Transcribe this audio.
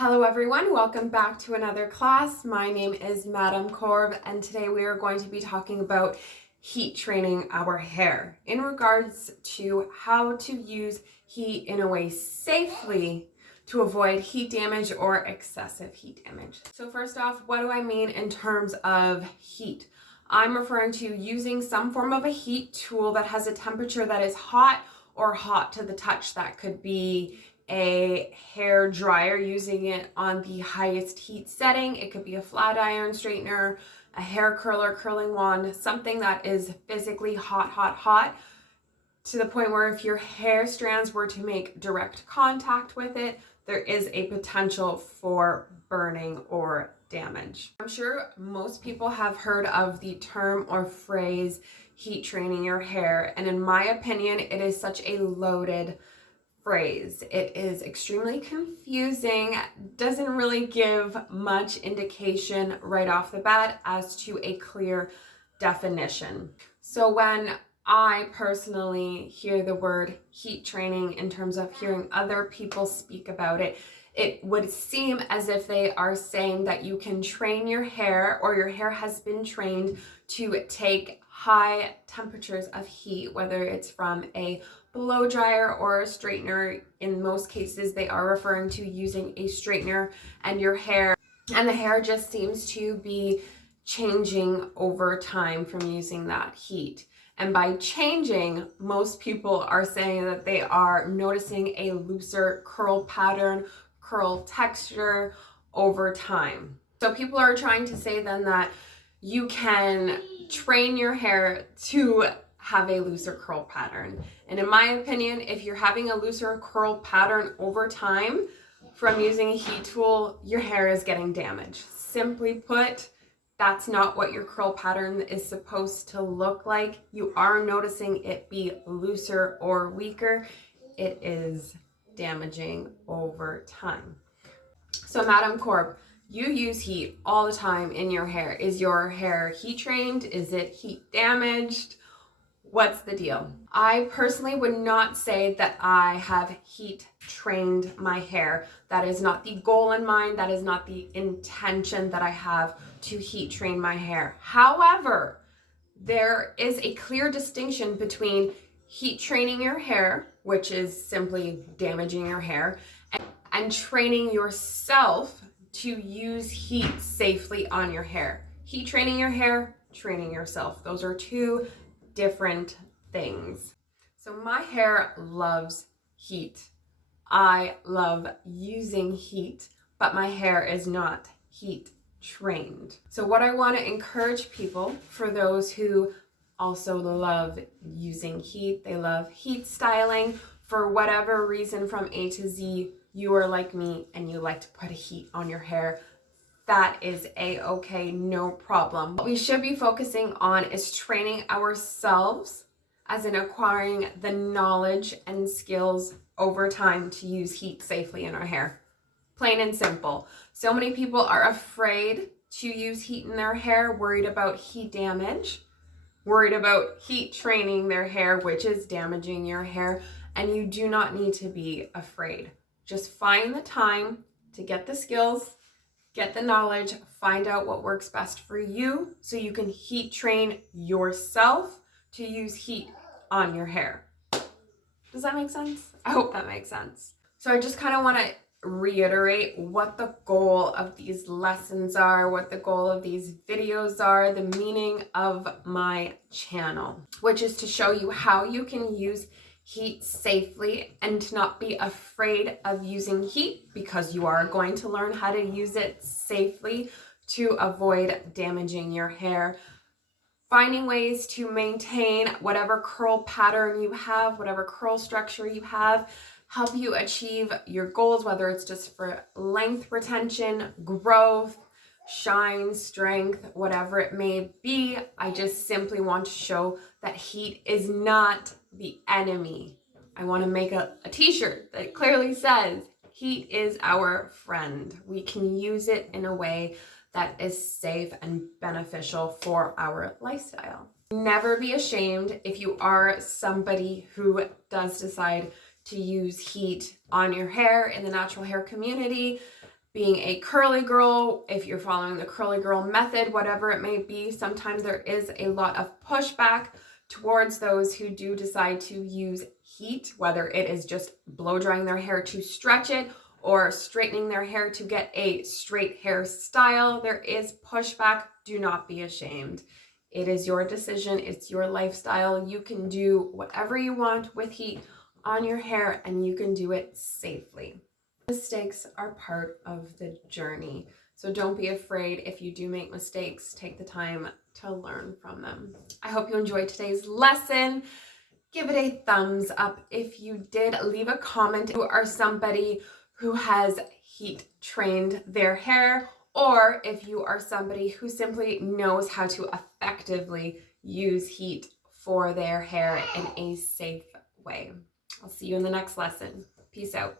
Hello everyone, welcome back to another class. My name is Madam Corb and today we are going to be talking about heat training our hair in regards to how to use heat in a way safely to avoid heat damage or excessive heat damage. So first off, what do I mean in terms of heat? I'm referring to using some form of a heat tool that has a temperature that is hot or hot to the touch. That could be a hair dryer, using it on the highest heat setting. It could be a flat iron straightener, a hair curler, curling wand, something that is physically hot to the point where if your hair strands were to make direct contact with it, there is a potential for burning or damage. I'm sure most people have heard of the term or phrase heat training your hair, and in my opinion, it is such a loaded phrase. It is extremely confusing, doesn't really give much indication right off the bat as to a clear definition. So when I personally hear the word heat training in terms of hearing other people speak about it, it would seem as if they are saying that you can train your hair, or your hair has been trained to take high temperatures of heat, whether it's from a blow dryer or a straightener. In most cases, they are referring to using a straightener, and the hair just seems to be changing over time from using that heat. And by changing, most people are saying that they are noticing a looser curl pattern, curl texture over time. So people are trying to say then that you can train your hair to have a looser curl pattern. And in my opinion, if you're having a looser curl pattern over time from using a heat tool, your hair is getting damaged. Simply put, that's not what your curl pattern is supposed to look like. You are noticing it be looser or weaker. It is damaging over time. So Madam Corb, you use heat all the time in your hair. Is your hair heat trained? Is it heat damaged? What's the deal? I personally would not say that I have heat trained my hair. That is not the goal in mind. That is not the intention that I have to heat train my hair. However, there is a clear distinction between heat training your hair, which is simply damaging your hair, and training yourself to use heat safely on your hair. Heat training your hair, training yourself. Those are two different things. So my hair loves heat. I love using heat, but my hair is not heat trained. So what I want to encourage people, for those who also love using heat, they love heat styling, for whatever reason from A to Z, you are like me and you like to put a heat on your hair, that is a-okay, no problem. What we should be focusing on is training ourselves, as in acquiring the knowledge and skills over time to use heat safely in our hair. Plain and simple. So many people are afraid to use heat in their hair, worried about heat damage, worried about heat training their hair, which is damaging your hair, and you do not need to be afraid. Just find the time to get the skills, get the knowledge, find out what works best for you so you can heat train yourself to use heat on your hair. Does that make sense? I hope that makes sense. So I just kind of want to reiterate what the goal of these lessons are, what the goal of these videos are, the meaning of my channel, which is to show you how you can use heat safely and to not be afraid of using heat, because you are going to learn how to use it safely to avoid damaging your hair. Finding ways to maintain whatever curl pattern you have, whatever curl structure you have, help you achieve your goals, whether it's just for length retention, growth, shine, strength, whatever it may be. I just simply want to show that heat is not the enemy. I want to make a t-shirt that clearly says heat is our friend. We can use it in a way that is safe and beneficial for our lifestyle. Never be ashamed if you are somebody who does decide to use heat on your hair in the natural hair community. being a curly girl, if you're following the curly girl method, whatever it may be, sometimes there is a lot of pushback towards those who do decide to use heat, whether it is just blow drying their hair to stretch it or straightening their hair to get a straight hairstyle. There is pushback. Do not be ashamed. It is your decision. It's your lifestyle. You can do whatever you want with heat on your hair, and you can do it safely. Mistakes are part of the journey. So don't be afraid if you do make mistakes. Take the time to learn from them. I hope you enjoyed today's lesson. Give it a thumbs up if you did. Leave a comment if you are somebody who has heat trained their hair, or if you are somebody who simply knows how to effectively use heat for their hair in a safe way. I'll see you in the next lesson. Peace out.